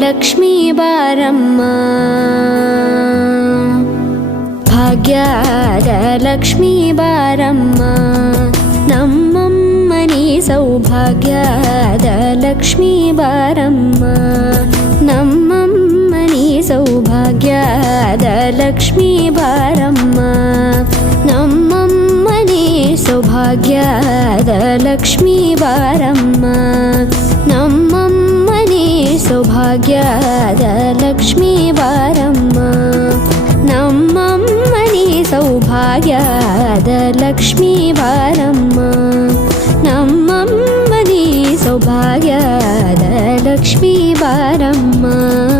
ಲಕ್ಷ್ಮೀ ಬಾರಮ್ಮ ಭಾಗ್ಯದ ಲಕ್ಷ್ಮೀ ಬಾರಮ್ಮ ನಮ್ಮಮ್ಮನಿ ಸೌಭಾಗ್ಯದ ಲಕ್ಷ್ಮೀ ಬಾರಮ್ಮ ನಮ್ಮಮ್ಮನಿ ಸೌಭಾಗ್ಯದ ಲಕ್ಷ್ಮೀ ಬಾರಮ್ಮ ನಮ್ಮಮ್ಮನಿ ಸೌಭಾಗ್ಯದ ಲಕ್ಷ್ಮೀ ಬಾರಮ್ಮ ನಮ್ಮಮ್ಮನಿ ಸೌಭಾಗ್ಯದ ಲಕ್ಷ್ಮೀ ಬಾರಮ್ಮ ನಮ್ಮಮ್ಮನಿ ಸೌಭಾಗ್ಯದ ಲಕ್ಷ್ಮೀ ಬಾರಮ್ಮ ನಮ್ಮಮ್ಮನಿ ಸೌಭಾಗ್ಯದ ಲಕ್ಷ್ಮೀ ಬಾರಮ್ಮ.